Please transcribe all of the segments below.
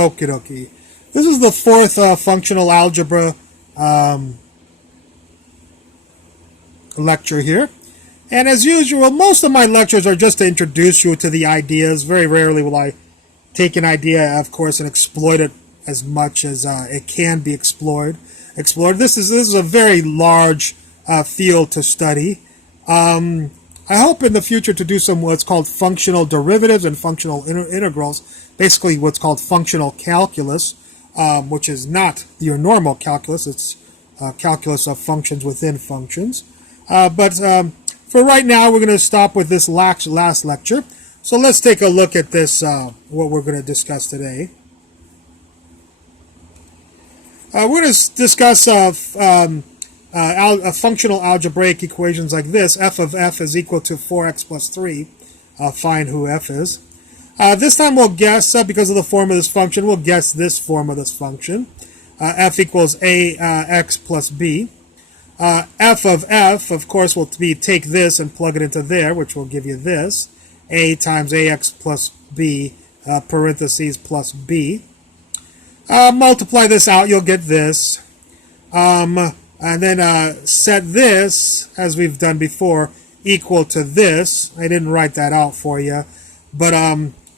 Okie dokie. This is the fourth functional algebra lecture here. And as usual, most of my lectures are just to introduce you to the ideas. Very rarely will I take an idea, of course, and exploit it as much as it can be explored. This is a very large field to study. I hope in the future to do some what's called functional derivatives and functional integrals, basically what's called functional calculus, which is not your normal calculus. It's calculus of functions within functions. But for right now, we're going to stop with this last lecture. So let's take a look at this, what we're going to discuss today. We're going to discuss functional algebraic equations like this. F of f is equal to 4x plus 3. Find who f is. This time we'll guess, because of the form of this function, we'll guess this form of this function. F equals ax plus b. F of course, will be take this and plug it into there, which will give you this. A times ax plus b, parentheses, plus b. Multiply this out, you'll get this. And then set this, as we've done before, equal to this. I didn't write that out for you. But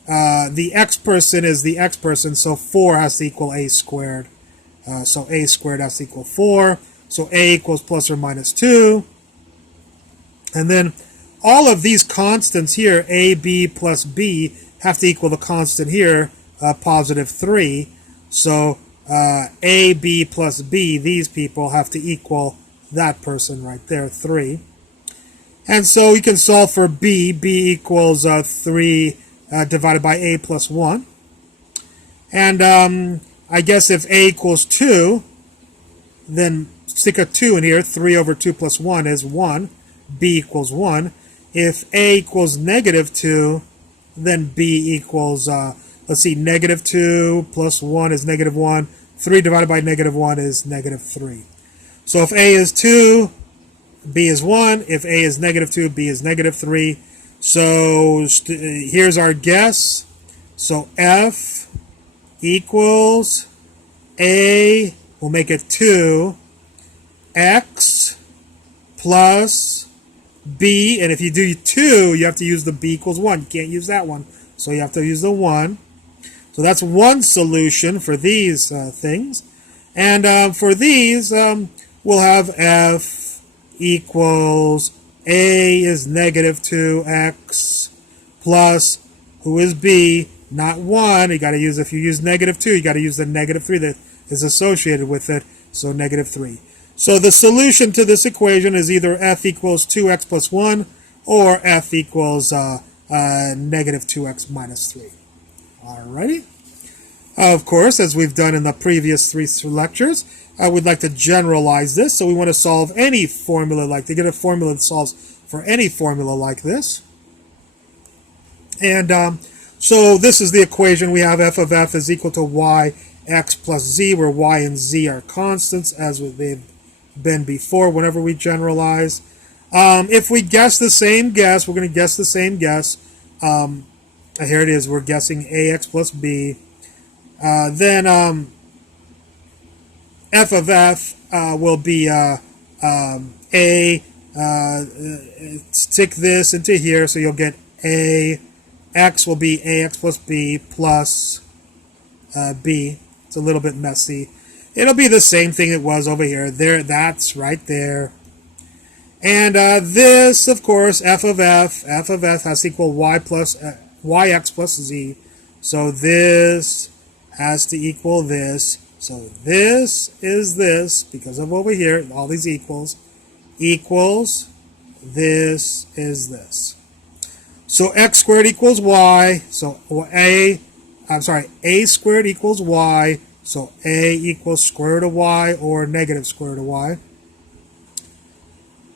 the x person is the x person, so 4 has to equal a squared. So a squared has to equal 4. So a equals plus or minus 2. And then all of these constants here, a, b, plus b, have to equal the constant here, positive 3. So a, b, plus b, these people have to equal that person right there, 3. And so we can solve for b. b equals 3 divided by a plus 1. And I guess if a equals 2, then stick a 2 in here. 3 over 2 plus 1 is 1. B equals 1. If a equals negative 2, then b equals, let's see, negative 2 plus 1 is negative 1. 3 divided by negative 1 is negative 3. So if a is 2, b is 1. If a is negative 2, b is negative 3. So here's our guess. So f equals a, we'll make it 2, x plus b, and if you do 2, you have to use the b equals 1. You can't use that one, so you have to use the 1. So that's one solution for these things. And for these, we'll have f equals a is negative 2x plus, who is b, not 1. You got to use, if you use negative 2, you got to use the negative 3 that is associated with it, so negative 3. So the solution to this equation is either f equals 2x plus 1 or f equals negative 2x minus 3. Alrighty. Of course, as we've done in the previous 3 lectures, I would like to generalize this. So we want to solve any formula like, to get a formula that solves for any formula like this. And so this is the equation. We have f of f is equal to y x plus z, where y and z are constants, as they've been before whenever we generalize. If we guess the same guess, we're going to guess the same guess. Here it is. We're guessing ax plus b. Then f of f will be stick this into here, so you'll get a. X will be ax plus b plus b. It's a little bit messy. It'll be the same thing it was over here. There, that's right there. And this, of course, f of f has to equal y plus yx plus z. So this has to equal this. So this is this, because of over here, all these equals this is this. So x squared equals y. So a squared equals y. So a equals square root of y or negative square root of y.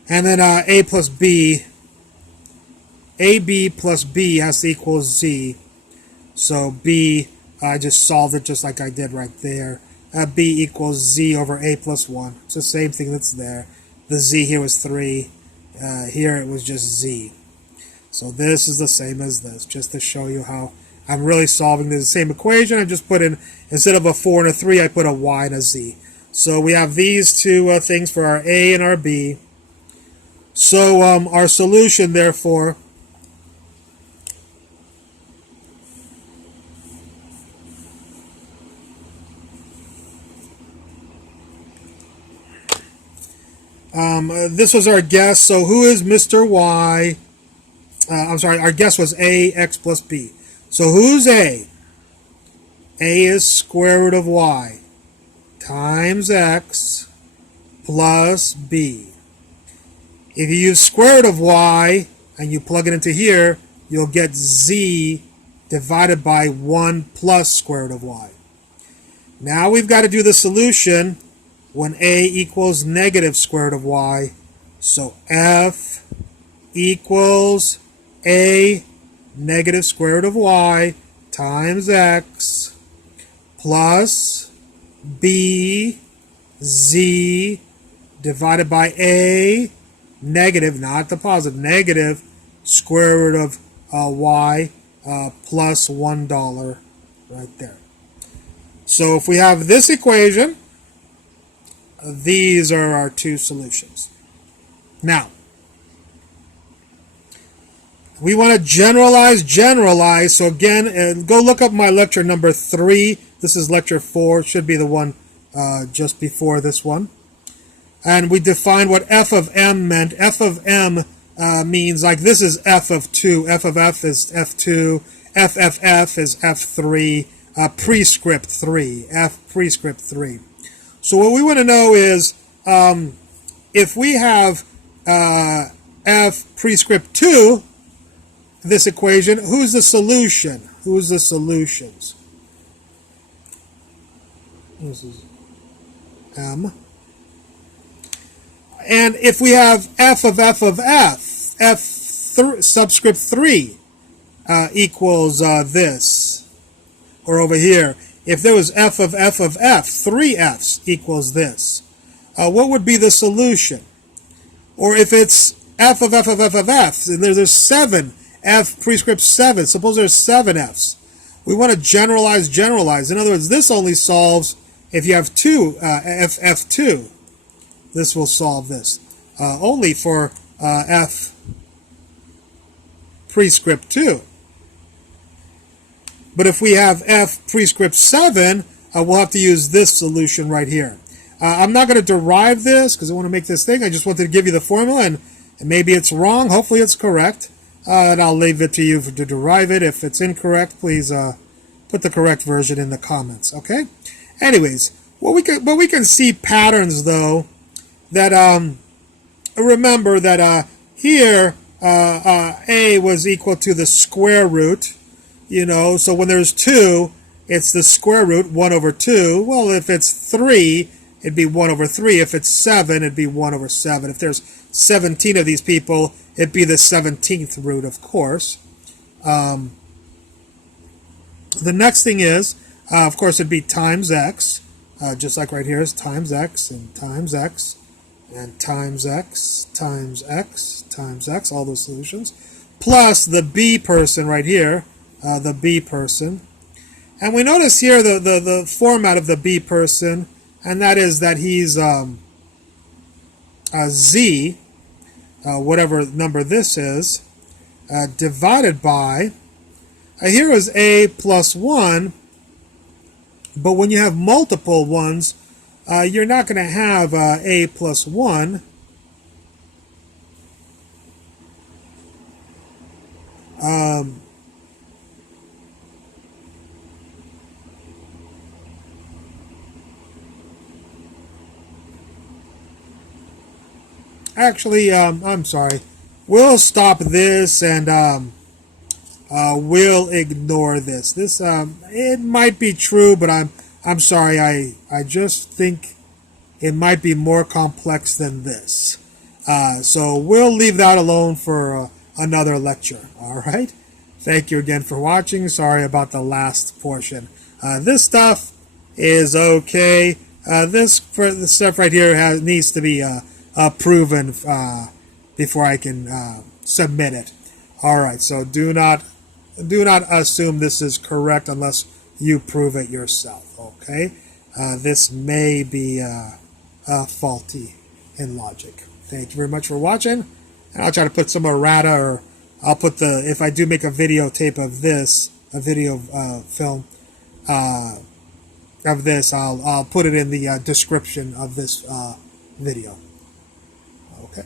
And then a plus b. ab plus b has to equal z. So b, I just solved it just like I did right there. B equals z over a plus 1. It's the same thing that's there. The z here was 3. Here it was just z. So this is the same as this, just to show you how I'm really solving the same equation. I just put in, instead of a 4 and a 3, I put a y and a z. So we have these two things for our a and our b. So our solution, therefore, this was our guess. So who is Mr. Y? I'm sorry, our guess was a, x plus b. So who's a? A is square root of y times x plus b. If you use square root of y and you plug it into here, you'll get z divided by 1 plus square root of y. Now we've got to do the solution when a equals negative square root of y. So f equals a negative square root of y times x plus b z divided by a negative, not the positive, negative square root of y plus $1 right there. So if we have this equation, these are our two solutions. Now, we want to generalize. So again, go look up my lecture number 3. This is lecture 4. It should be the one just before this one. And we defined what f of m meant. F of m means, like, this is f of 2. F of f is f2. F is f3. Prescript 3. F prescript 3. So what we want to know is, if we have f prescript 2, this equation, who's the solution? Who's the solutions? This is m. And if we have f of f, subscript 3 equals this, or over here, if there was f of f, 3 f's equals this, what would be the solution? Or if it's f of f, and there's 7, f prescript 7, suppose there's 7 f's. We want to generalize. In other words, this only solves if you have 2, f2. This will solve this. Only for f prescript 2. But if we have f prescript 7, we'll have to use this solution right here. I'm not going to derive this because I want to make this thing. I just wanted to give you the formula, and maybe it's wrong. Hopefully it's correct. And I'll leave it to you to derive it. If it's incorrect, please put the correct version in the comments. Okay? Anyways, but we can see patterns, though, that remember that here a was equal to the square root. So when there's 2, it's the square root, 1 over 2. Well, if it's 3, it'd be 1 over 3. If it's 7, it'd be 1 over 7. If there's 17 of these people, it'd be the 17th root, of course. The next thing is, of course, it'd be times x, just like right here is times x, and times x, and times x, times x, times x, all those solutions, plus the b person right here, the b person. And we notice here the format of the b person, and that is that he's z, whatever number this is, divided by, here is a plus 1, but when you have multiple ones, you're not going to have a plus 1. Actually, I'm sorry. We'll stop this and we'll ignore this. This it might be true, but I'm sorry. I just think it might be more complex than this. So we'll leave that alone for another lecture. All right. Thank you again for watching. Sorry about the last portion. This stuff is okay. This stuff right here needs to be proven before I can submit it. All right, so do not do not assume this is correct unless you prove it yourself, okay? This may be faulty in logic. Thank you very much for watching. And I'll try to put some errata, or I'll put if I do make a videotape of this, a video film of this, I'll put it in the description of this video. Okay.